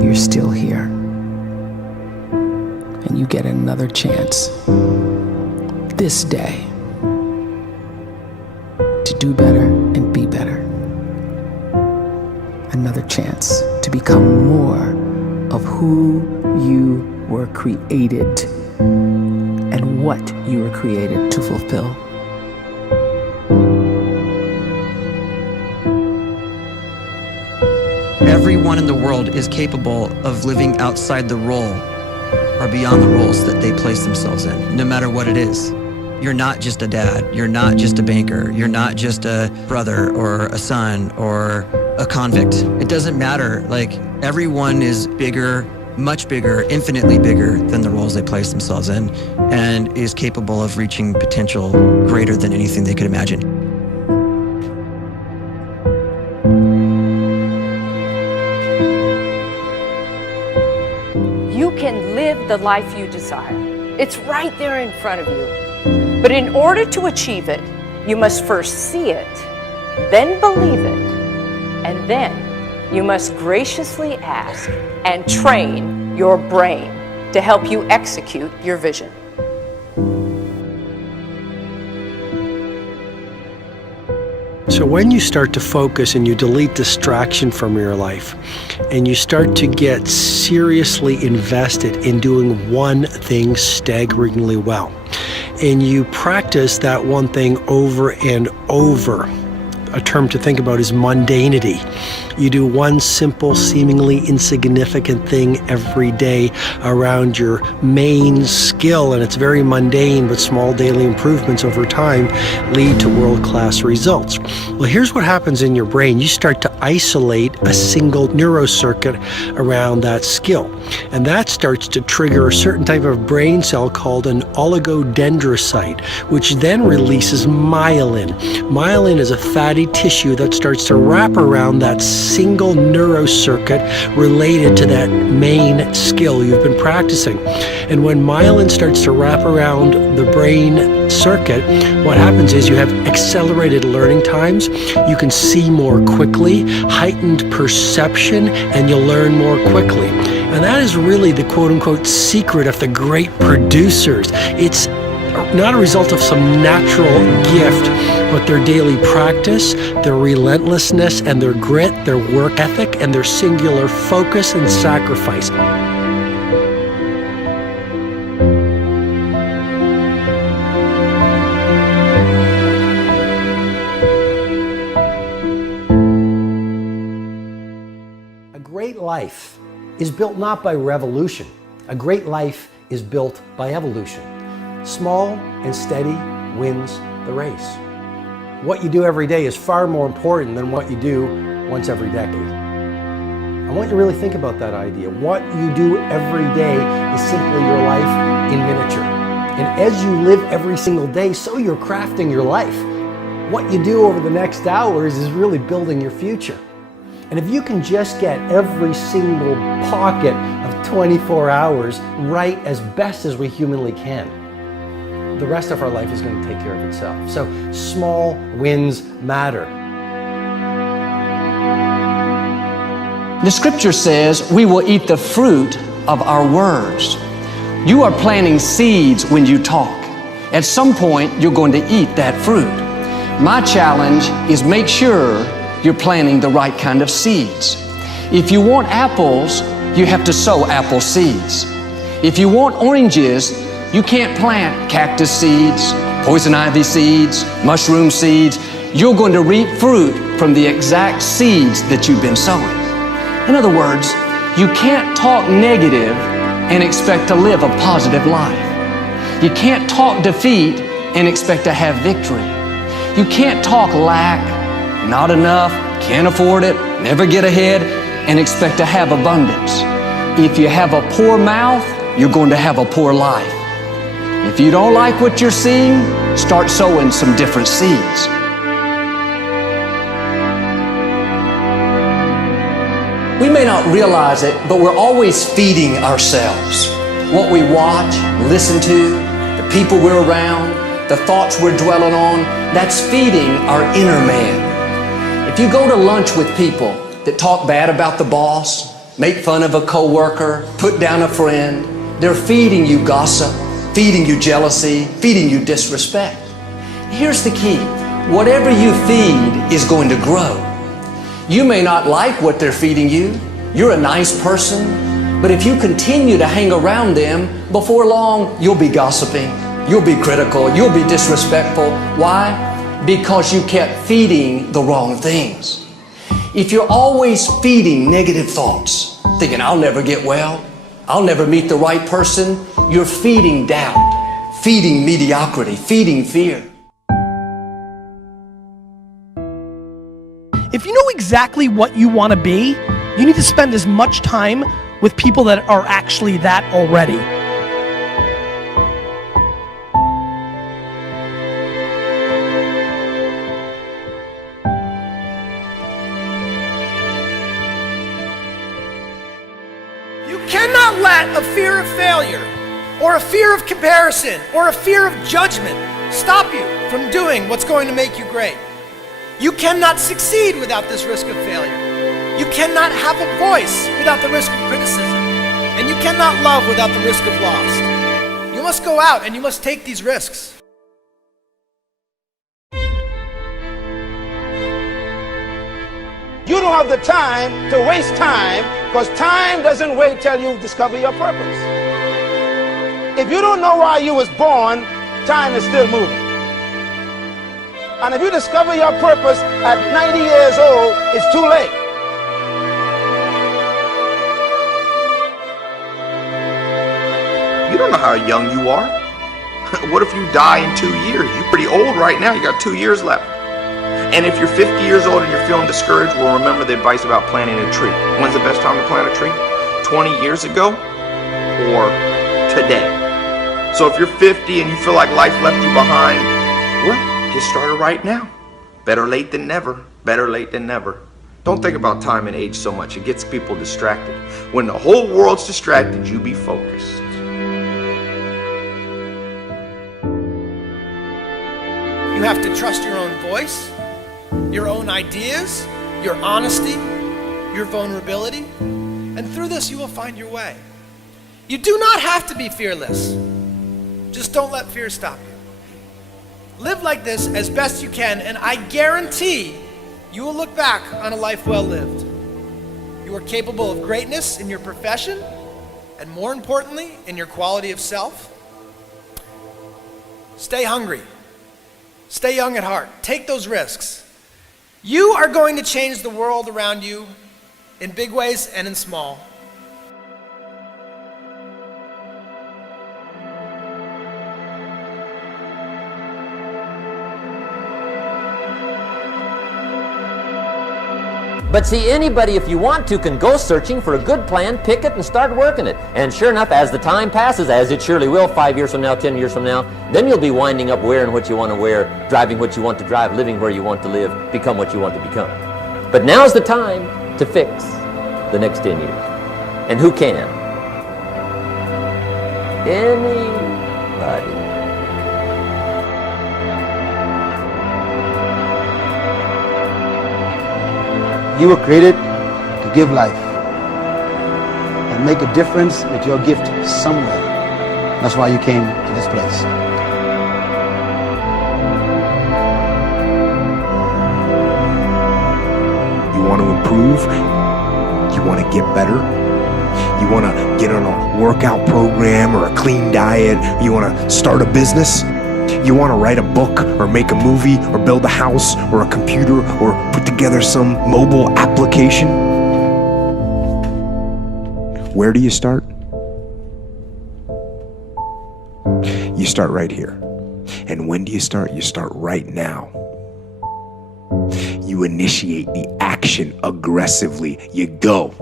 you're still here. And you get another chance this day to do better and be better. Another chance to become more of who you were created and what you were created to fulfill. Everyone in the world is capable of living outside the role or beyond the roles that they place themselves in, no matter what it is. You're not just a dad, you're not just a banker, you're not just a brother or a son or a convict. It doesn't matter. Like, everyone is bigger, much bigger, infinitely bigger than the roles they place themselves in, and is capable of reaching potential greater than anything they could imagine. You can live the life you desire. It's right there in front of you. But in order to achieve it, you must first see it, then believe it, and then you must graciously ask and train your brain to help you execute your vision. So when you start to focus and you delete distraction from your life, and you start to get seriously invested in doing one thing staggeringly well, and you practice that one thing over and over, a term to think about is mundanity. You do one simple, seemingly insignificant thing every day around your main skill, and it's very mundane, but small daily improvements over time lead to world-class results. Well, here's what happens in your brain. You start to isolate a single neurocircuit around that skill, and that starts to trigger a certain type of brain cell called an oligodendrocyte, which then releases myelin. Myelin is a fatty tissue that starts to wrap around that single neurocircuit related to that main skill you've been practicing. And when myelin starts to wrap around the brain circuit, what happens is you have accelerated learning times, you can see more quickly, heightened perception, and you'll learn more quickly. And that is really the quote-unquote secret of the great producers. It's not a result of some natural gift, but their daily practice, their relentlessness and their grit, their work ethic, and their singular focus and sacrifice. A great life is built not by revolution. A great life is built by evolution. Small and steady wins the race. What you do every day is far more important than what you do once every decade. I want you to really think about that idea. What you do every day is simply your life in miniature. And as you live every single day, so you're crafting your life. What you do over the next hours is really building your future. And if you can just get every single pocket of 24 hours right as best as we humanly can, the rest of our life is going to take care of itself. So small wins matter. The scripture says we will eat the fruit of our words. You are planting seeds when you talk. At some point, you're going to eat that fruit. My challenge is make sure you're planting the right kind of seeds. If you want apples, you have to sow apple seeds. If you want oranges, you can't plant cactus seeds, poison ivy seeds, mushroom seeds. You're going to reap fruit from the exact seeds that you've been sowing. In other words, you can't talk negative and expect to live a positive life. You can't talk defeat and expect to have victory. You can't talk lack, not enough, can't afford it, never get ahead, and expect to have abundance. If you have a poor mouth, you're going to have a poor life. If you don't like what you're seeing, start sowing some different seeds. We may not realize it, but we're always feeding ourselves. What we watch, listen to, the people we're around, the thoughts we're dwelling on, that's feeding our inner man. If you go to lunch with people that talk bad about the boss, make fun of a coworker, put down a friend. They're feeding you gossip, feeding you jealousy, feeding you disrespect. Here's the key. Whatever you feed is going to grow. You may not like what they're feeding you. You're a nice person, but if you continue to hang around them, before long, you'll be gossiping, you'll be critical, you'll be disrespectful. Why? Because you kept feeding the wrong things. If you're always feeding negative thoughts, thinking, I'll never get well, I'll never meet the right person, you're feeding doubt, feeding mediocrity, feeding fear. If you know exactly what you want to be, you need to spend as much time with people that are actually that already. You cannot let a fear of failure, or a fear of comparison, or a fear of judgment stop you from doing what's going to make you great. You cannot succeed without this risk of failure. You cannot have a voice without the risk of criticism. And you cannot love without the risk of loss. You must go out and you must take these risks. You don't have the time to waste time, because time doesn't wait till you discover your purpose. If you don't know why you was born, time is still moving. And if you discover your purpose at 90 years old, it's too late. You don't know how young you are. What if you die in 2 years? You're pretty old right now. You got 2 years left. And if you're 50 years old and you're feeling discouraged, well, remember the advice about planting a tree. When's the best time to plant a tree? 20 years ago or today? So if you're 50 and you feel like life left you behind, well, get started right now. Better late than never. Better late than never. Don't think about time and age so much. It gets people distracted. When the whole world's distracted, you be focused. You have to trust your own voice, your own ideas, your honesty, your vulnerability, and through this you will find your way. You do not have to be fearless. Just don't let fear stop you. Live like this as best you can, and I guarantee you will look back on a life well lived. You are capable of greatness in your profession, and more importantly, in your quality of self. Stay hungry. Stay young at heart. Take those risks. You are going to change the world around you in big ways and in small. But see, anybody, if you want to, can go searching for a good plan, pick it, and start working it. And sure enough, as the time passes, as it surely will 5 years from now, 10 years from now, then you'll be winding up wearing what you want to wear, driving what you want to drive, living where you want to live, become what you want to become. But now's the time to fix the next 10 years. And who can? Anybody. You were created to give life and make a difference with your gift somewhere. That's why you came to this place. You want to improve? You want to get better? You want to get on a workout program or a clean diet? You want to start a business? You want to write a book or make a movie or build a house or a computer or put together some mobile application? Where do you start? You start right here. And when do you start? You start right now. You initiate the action aggressively. You go.